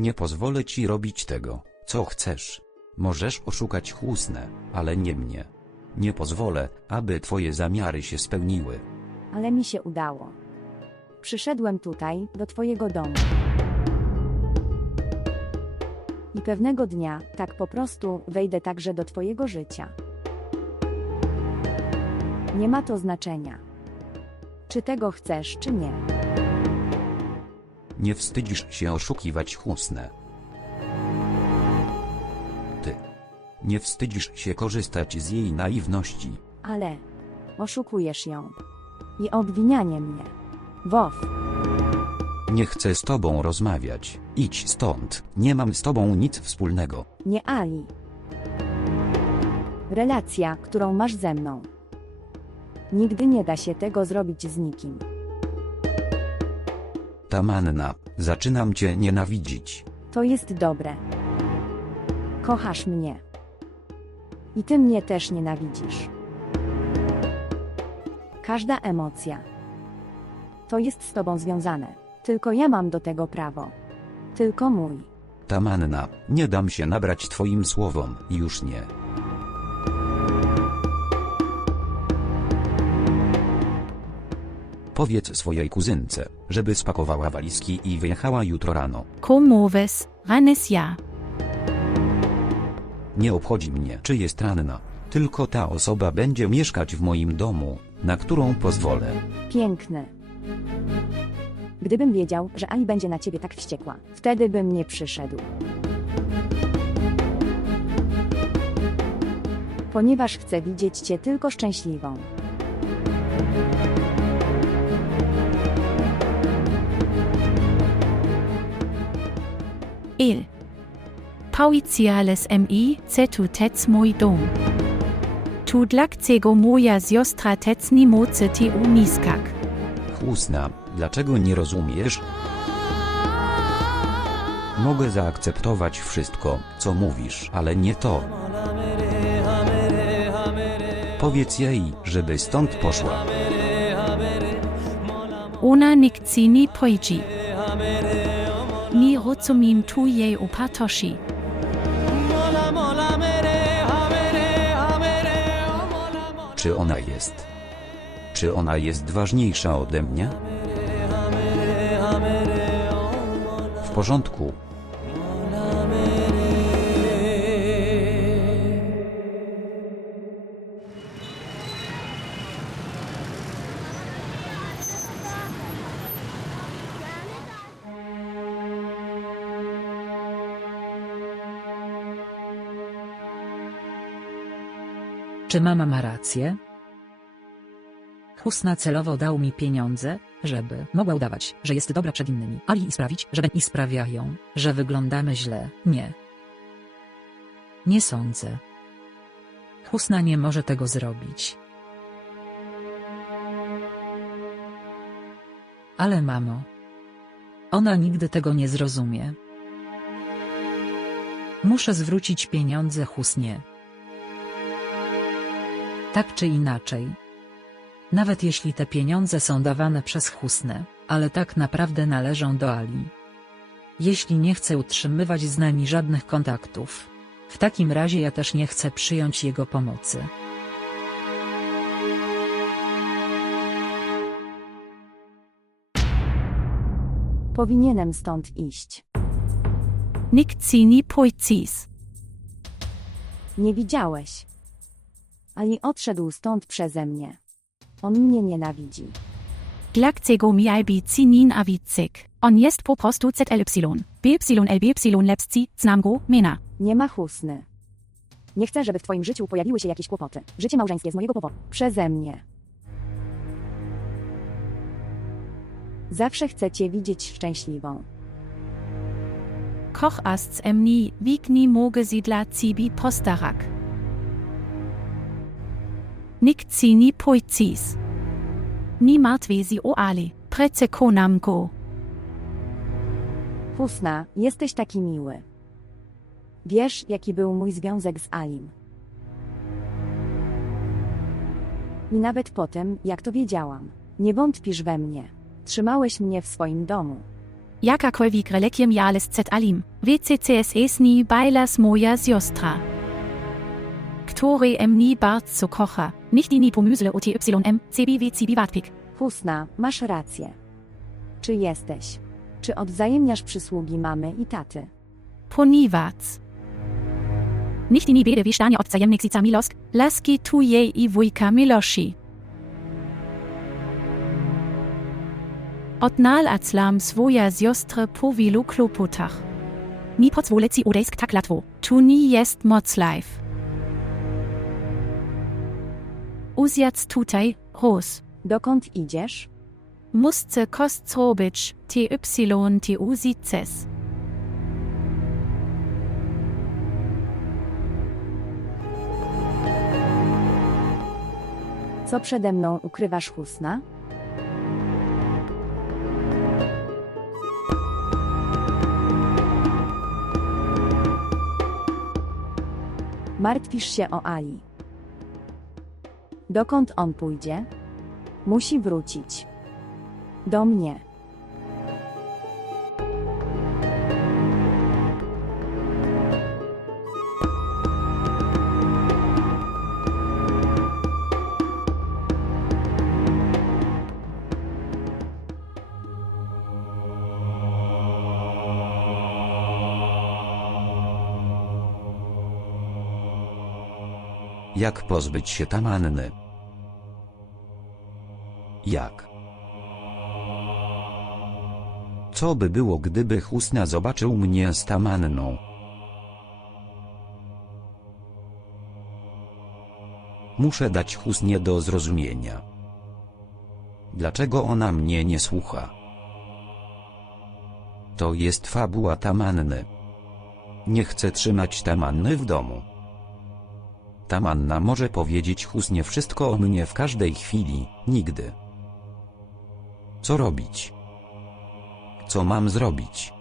Nie pozwolę ci robić tego, co chcesz. Możesz oszukać Husnę, ale nie mnie. Nie pozwolę, aby twoje zamiary się spełniły. Ale mi się udało. Przyszedłem tutaj, do twojego domu. I pewnego dnia, tak po prostu, wejdę także do twojego życia. Nie ma to znaczenia. Czy tego chcesz, czy nie. Nie wstydzisz się oszukiwać Husnę. Ty. Nie wstydzisz się korzystać z jej naiwności. Ale oszukujesz ją. I obwinianie mnie. Wof. Nie chcę z tobą rozmawiać. Idź stąd. Nie mam z tobą nic wspólnego. Nie Ali. Relacja, którą masz ze mną. Nigdy nie da się tego zrobić z nikim. Tamanna, zaczynam cię nienawidzić. To jest dobre. Kochasz mnie. I ty mnie też nienawidzisz. Każda emocja. To jest z tobą związane. Tylko ja mam do tego prawo. Tylko mój. Tamanna, nie dam się nabrać twoim słowom, już nie. Powiedz swojej kuzynce, żeby spakowała walizki i wyjechała jutro rano. Komoves, ranes ja. Nie obchodzi mnie, czy jest ranna. Tylko ta osoba będzie mieszkać w moim domu, na którą pozwolę. Piękny. Gdybym wiedział, że Ali będzie na ciebie tak wściekła, wtedy bym nie przyszedł. Ponieważ chcę widzieć cię tylko szczęśliwą. El. Pauiciales mi, cetu tec mój dom. Tu dlaczego moja siostra tec nie moce ti umiskak. Husna, dlaczego nie rozumiesz? Mogę zaakceptować wszystko, co mówisz, ale nie to. Powiedz jej, żeby stąd poszła. Ona nikt ci nie pojdzi. Nie rozumiem tu jej opatoshi. Czy ona jest? Czy ona jest ważniejsza ode mnie? W porządku. Czy mama ma rację? Husna celowo dał mi pieniądze, żeby mogła udawać, że jest dobra przed innymi, Ali i sprawić, że i sprawiają, że wyglądamy źle. Nie. Nie sądzę. Husna nie może tego zrobić. Ale mamo. Ona nigdy tego nie zrozumie. Muszę zwrócić pieniądze Husnie. Tak czy inaczej. Nawet jeśli te pieniądze są dawane przez Husnę, ale tak naprawdę należą do Ali. Jeśli nie chce utrzymywać z nami żadnych kontaktów, w takim razie ja też nie chcę przyjąć jego pomocy. Powinienem stąd iść. Nikt ci nie pojdźis. Nie widziałeś. Ali odszedł stąd przeze mnie. On mnie nienawidzi. Dlaczego miałby ci nin awicek? On jest po prostu ZLY. BYLBY lepsci, znam go, mena. Nie ma Husny. Nie chcę, żeby w twoim życiu pojawiły się jakieś kłopoty. Życie małżeńskie z mojego powodu. Przeze mnie. Zawsze chcę cię widzieć szczęśliwą. Koch asts emni, wigni moge sidla cibi postarak. Nikt ci nie pojdźis. Nie martwi się o Ali, prece konam go. Husna, jesteś taki miły. Wiesz, jaki był mój związek z Alim. I nawet potem, jak to wiedziałam, nie wątpisz we mnie. Trzymałeś mnie w swoim domu. Jakakolwiek relikiem jales z alim, WCCS esni bailas moja siostra. Który emni bardzo kocha, nicht inni pomysle OTYM, CBW cibiwatpik. Husna, masz rację. Czy jesteś? Czy odwzajemniasz przysługi mamy i taty? Poniwac. Nicht inni bede wie stanie odwzajemnik sica milosk, laski tu jej i wujka Miloši. Odnal aclam swoja siostry po wielu kłopotach. Nie pozwolę ci odejść tak łatwo, tu nie jest moc life. Uzjac tutaj, Ros. Dokąd idziesz? Musste kost zrobić, TY uzices. Co przede mną ukrywasz, Husna? Martwisz się o Ali. Dokąd on pójdzie? Musi wrócić. Do mnie. Jak pozbyć się Tamanny? Jak? Co by było, gdyby Husna zobaczył mnie z Tamanną? Muszę dać Husnie do zrozumienia. Dlaczego ona mnie nie słucha? To jest fabuła Tamanny. Nie chcę trzymać Tamanny w domu. Tamanna może powiedzieć Husnie wszystko o mnie w każdej chwili, nigdy. Co robić? Co mam zrobić?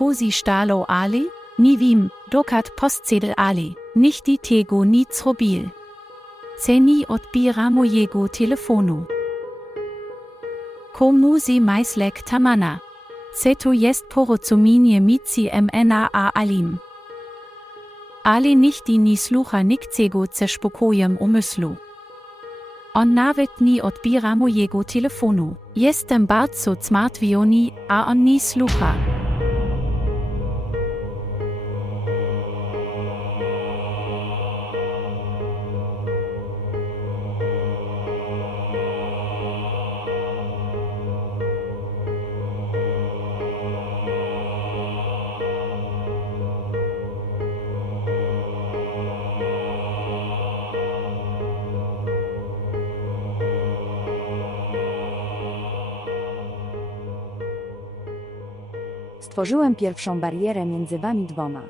Kozi stalo Ali, nie wiem, dokąd postcedel Ali, nicht tego nic robil. Se nie odbiera mojego telefonu. Komu si majslek Tamana? Se to jest porozumienie między MNA a Alim. Ale nichti nie słucha niczego ze spokojem umysłu. On nawet nie odbiera mojego telefonu. Jestem bardzo zmartwiony, a on nie słucha. Stworzyłem pierwszą barierę między wami dwoma.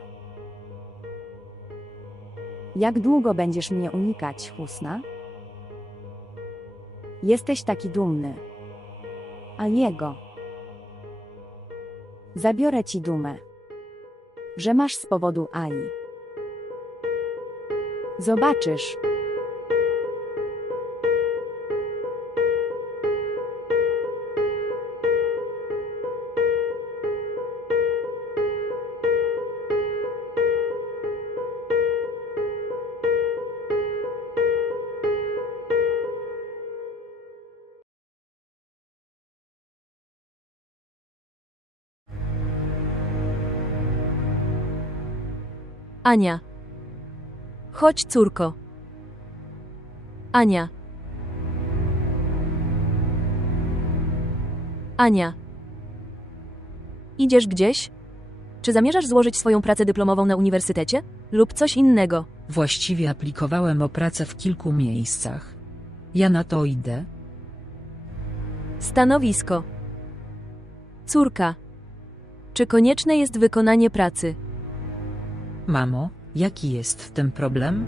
Jak długo będziesz mnie unikać, Husna? Jesteś taki dumny. A jego? Zabiorę ci dumę. Że masz z powodu Ali. Zobaczysz. Ania. Chodź, córko. Ania. Ania. Idziesz gdzieś? Czy zamierzasz złożyć swoją pracę dyplomową na uniwersytecie? Lub coś innego? Właściwie aplikowałem o pracę w kilku miejscach. Ja na to idę. Stanowisko. Córka. Czy konieczne jest wykonanie pracy? Mamo, jaki jest w tym problem?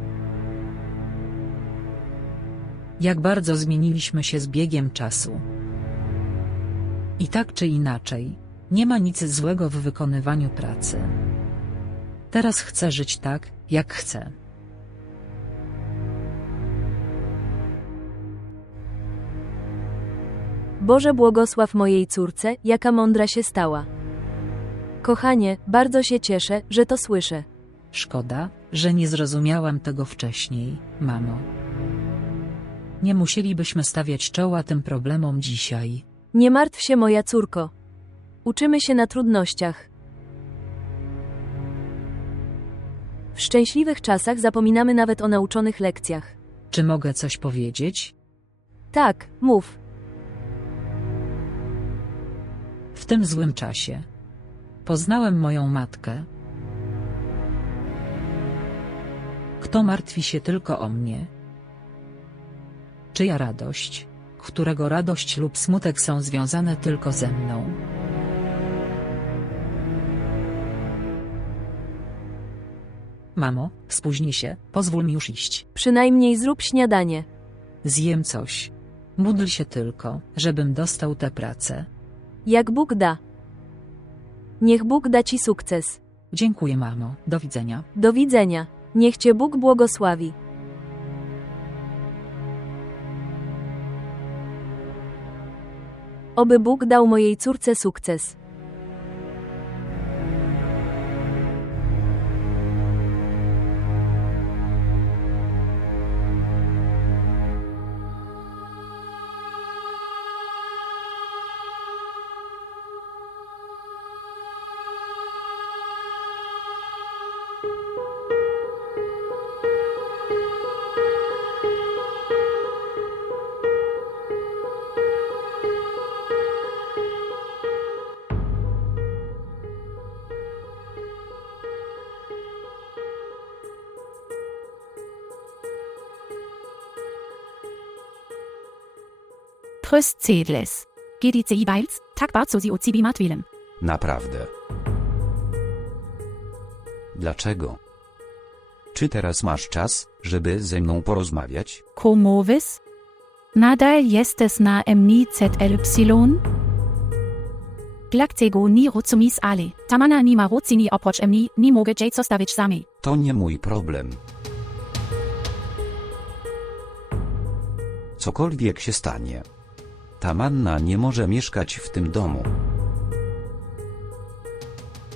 Jak bardzo zmieniliśmy się z biegiem czasu. I tak czy inaczej, nie ma nic złego w wykonywaniu pracy. Teraz chcę żyć tak, jak chcę. Boże błogosław mojej córce, jaka mądra się stała. Kochanie, bardzo się cieszę, że to słyszę. Szkoda, że nie zrozumiałam tego wcześniej, mamo. Nie musielibyśmy stawiać czoła tym problemom dzisiaj. Nie martw się, moja córko. Uczymy się na trudnościach. W szczęśliwych czasach zapominamy nawet o nauczonych lekcjach. Czy mogę coś powiedzieć? Tak, mów. W tym złym czasie poznałem moją matkę. Kto martwi się tylko o mnie? Czyja radość, którego radość lub smutek są związane tylko ze mną? Mamo, spóźnię się, pozwól mi już iść. Przynajmniej zrób śniadanie. Zjem coś. Módl się tylko, żebym dostał tę pracę. Jak Bóg da. Niech Bóg da ci sukces. Dziękuję, mamo. Do widzenia. Do widzenia. Niech cię Bóg błogosławi. Oby Bóg dał mojej córce sukces. Tröstsedles. GDCI Biles, tak bardzo sie ucibi matwilem. Naprawdę. Dlaczego? Czy teraz masz czas, żeby ze mną porozmawiać? Komovis? Nadal jestes na mni ZLY? Glakcego ni rozumis ale, tamana ni ma rocini oprócz mni, ni mogę jej zostawić sami. To nie mój problem. Cokolwiek się stanie, Tamanna nie może mieszkać w tym domu.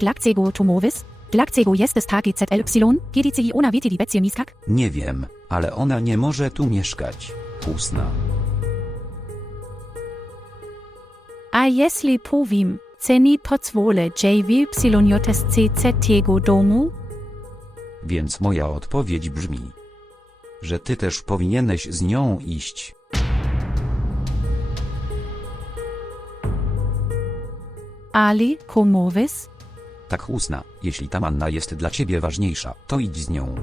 Glakcego Tomovis? Glakcego jestes TGZLY? GDCI ona wieti die Bezie miskak? Nie wiem, ale ona nie może tu mieszkać. Husna. A jeśli powiem, ceni pozwolę JWYJSCZ tego domu? Więc moja odpowiedź brzmi, że ty też powinieneś z nią iść. Ali, Komovis? Tak, Husna, jeśli Tamanna jest dla ciebie ważniejsza, to idź z nią.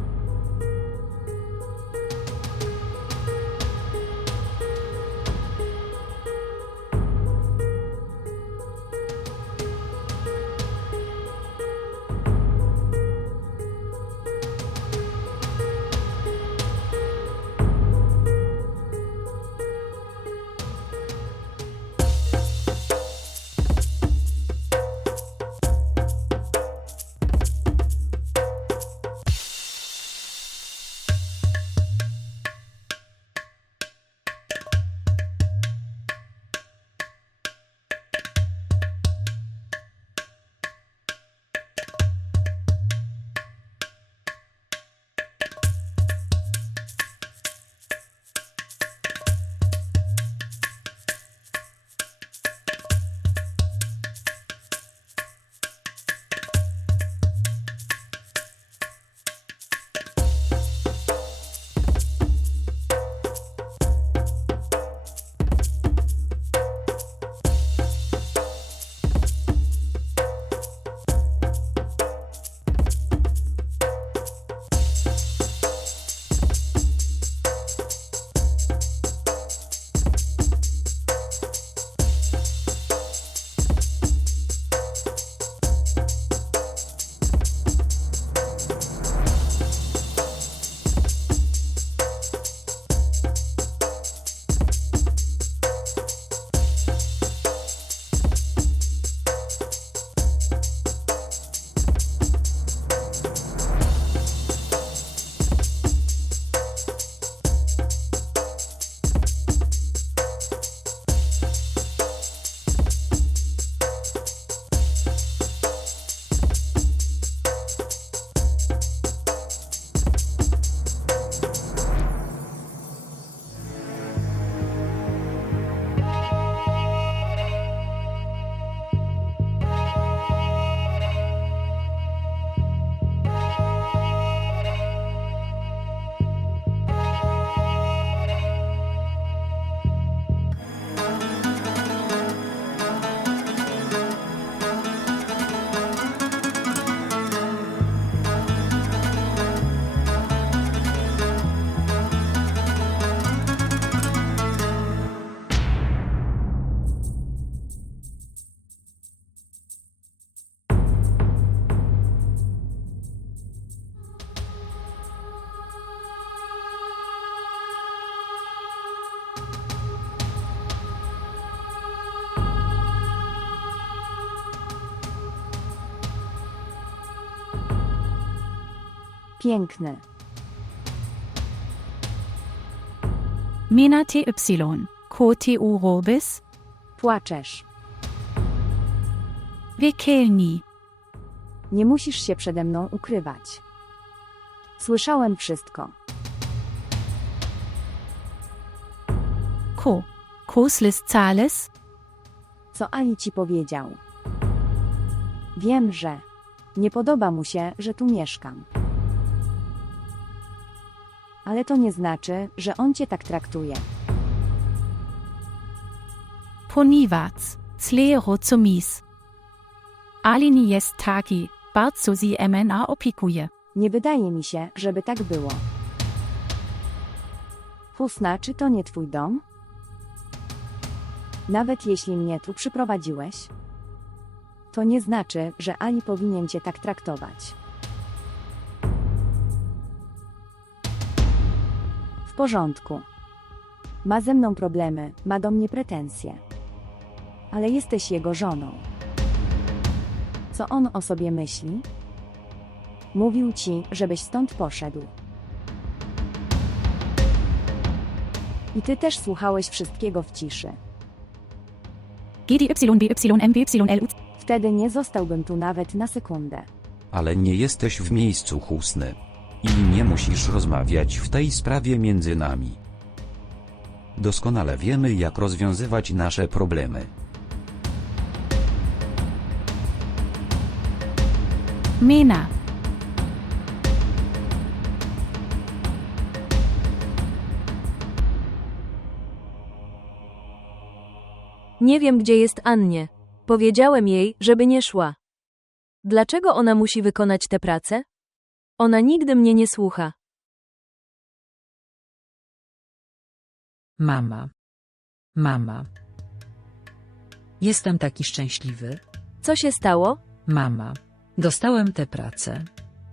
Piękny. Mena ty, ko ty urobis? Płaczesz. Wiekelni. Nie musisz się przede mną ukrywać. Słyszałem wszystko. Koslis cales? Co Ali ci powiedział? Wiem, że nie podoba mu się, że tu mieszkam. Ale to nie znaczy, że on cię tak traktuje. Ponieważ, slero cumis. Alini jest taki, bardzo si mna opiekuje. Nie wydaje mi się, żeby tak było. Husna, czy to nie twój dom? Nawet jeśli mnie tu przyprowadziłeś, to nie znaczy, że Ali powinien cię tak traktować. W porządku. Ma ze mną problemy, ma do mnie pretensje. Ale jesteś jego żoną. Co on o sobie myśli? Mówił ci, żebyś stąd poszedł. I ty też słuchałeś wszystkiego w ciszy. GDYBYMBYLU. Wtedy nie zostałbym tu nawet na sekundę. Ale nie jesteś w miejscu Husny. I nie musisz rozmawiać w tej sprawie między nami. Doskonale wiemy, jak rozwiązywać nasze problemy. Mena. Nie wiem, gdzie jest Annie. Powiedziałem jej, żeby nie szła. Dlaczego ona musi wykonać tę pracę? Ona nigdy mnie nie słucha. Mama. Jestem taki szczęśliwy. Co się stało? Mama. Dostałem tę pracę.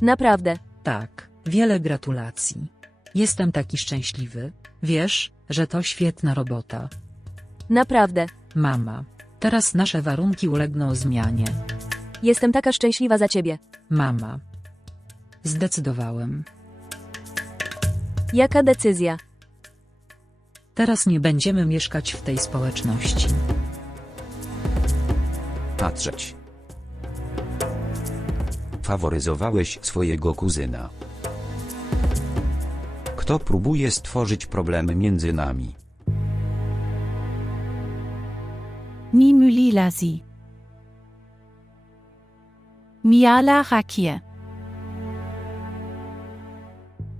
Naprawdę. Tak, wiele gratulacji. Jestem taki szczęśliwy. Wiesz, że to świetna robota. Naprawdę. Mama. Teraz nasze warunki ulegną zmianie. Jestem taka szczęśliwa za ciebie. Mama. Zdecydowałem. Jaka decyzja? Teraz nie będziemy mieszkać w tej społeczności. Patrzeć. Faworyzowałeś swojego kuzyna. Kto próbuje stworzyć problemy między nami? Ni mylilazi. Miala rakie.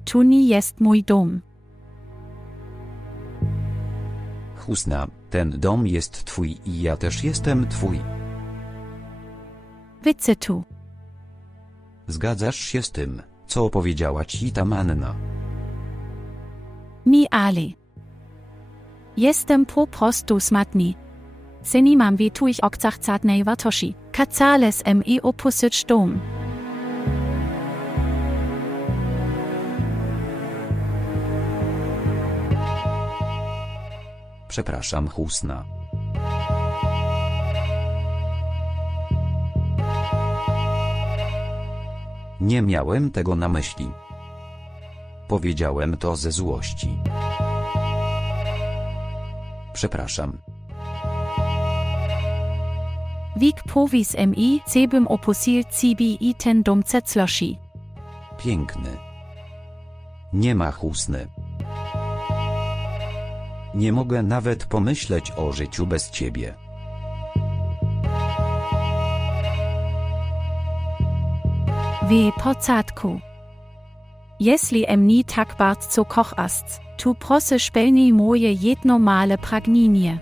Tuni jest mój dom. Husna, ten dom jest twój i ja też jestem twój. Witze tu. Zgadzasz się z tym, co powiedziała ci ta manna? Ni Ali. Jestem po prostu smatni. Seni mam tuich okcachcatnej wartości. Kacales opusycz dom. Przepraszam, Husna. Nie miałem tego na myśli. Powiedziałem to ze złości. Przepraszam. Wik povis cebym opusil cibi i ten dom cecloshi. Piękny. Nie ma Husny. Nie mogę nawet pomyśleć o życiu bez ciebie. W podsatku. Jeśli mnie tak bardzo kochasz, tu proszę spełnij moje jedno małe pragnienie.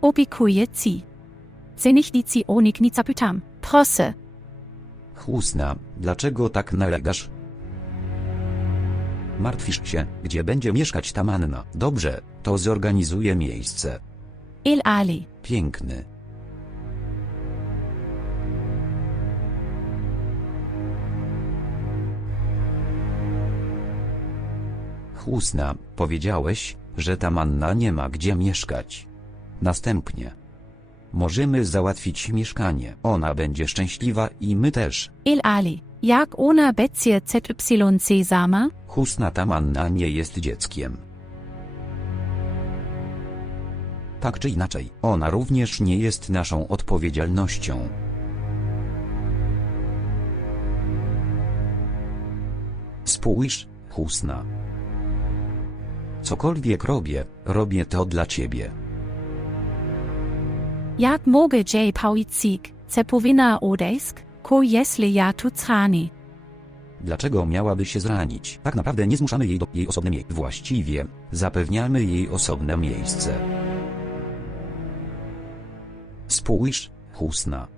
Obiekuję ci. Se nicht ci o nikt nie zapytam. Proszę. Husna, dlaczego tak nalegasz? Martwisz się, gdzie będzie mieszkać ta manna. Dobrze, to zorganizuję miejsce. El Ali. Piękny. Husna, powiedziałeś, że ta manna nie ma gdzie mieszkać. Następnie. Możemy załatwić mieszkanie. Ona będzie szczęśliwa i my też. Ali, jak ona Betsy ZYC sama? Husna Tamanna nie jest dzieckiem. Tak czy inaczej, ona również nie jest naszą odpowiedzialnością. Spójrz, Husna. Cokolwiek robię to dla ciebie. Jak mogę jej poicik, ce powinna odejść, ko jeśli ja tu zrani? Dlaczego miałaby się zranić? Tak naprawdę nie zmuszamy jej do jej osobne miejsce. Właściwie, zapewniamy jej osobne miejsce. Spójrz, Husna.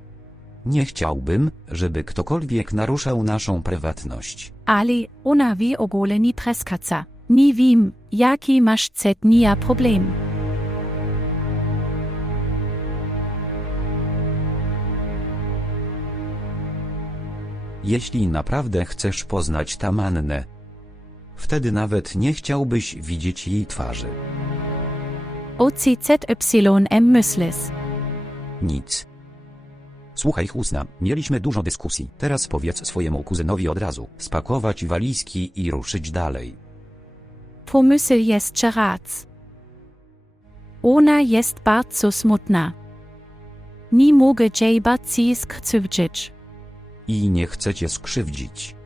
Nie chciałbym, żeby ktokolwiek naruszał naszą prywatność. Ali, ona wie ogóle ni preskaca. Nie wiem, jaki masz nia problem. Jeśli naprawdę chcesz poznać Tamannę, wtedy nawet nie chciałbyś widzieć jej twarzy. OCZYM myślis. Nic. Słuchaj, Husna, mieliśmy dużo dyskusji. Teraz powiedz swojemu kuzynowi od razu, spakować walizki i ruszyć dalej. Pomysł jest rac. Ona jest bardzo smutna. Nie mogę jej bardziej skrzywdzić. I nie chcę cię skrzywdzić.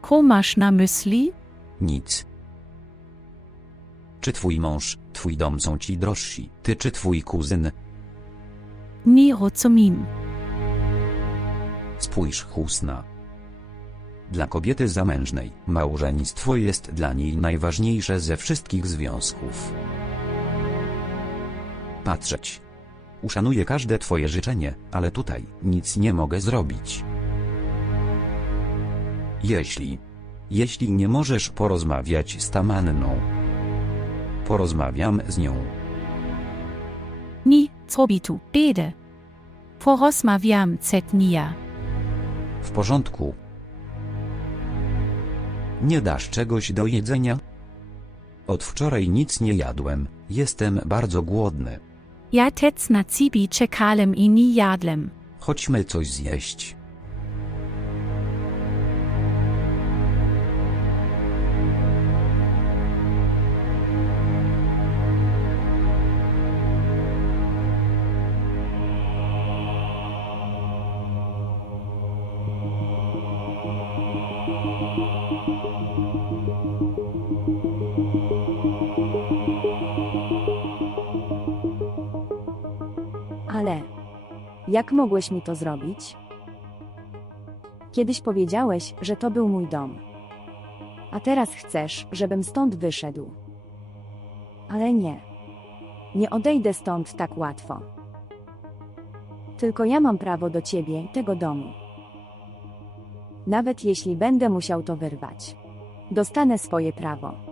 Ko masz na myśli? Nic. Czy twój mąż, twój dom są ci drożsi, ty czy twój kuzyn? Nie rozumiem. Spójrz, Husna. Dla kobiety zamężnej, małżeństwo jest dla niej najważniejsze ze wszystkich związków. Patrzeć. Uszanuję każde twoje życzenie, ale tutaj nic nie mogę zrobić. Jeśli nie możesz porozmawiać z Tamanną, porozmawiam z nią. Nie, zrobi tu, bede. Porozmawiam nia. W porządku. Nie dasz czegoś do jedzenia? Od wczoraj nic nie jadłem, jestem bardzo głodny. Ja tec na cibi czekałem i nie jadłem. Chodźmy coś zjeść. Ale jak mogłeś mi to zrobić? Kiedyś powiedziałeś, że to był mój dom. A teraz chcesz, żebym stąd wyszedł. Ale nie. Nie odejdę stąd tak łatwo. Tylko ja mam prawo do ciebie, tego domu. Nawet jeśli będę musiał to wyrwać. Dostanę swoje prawo.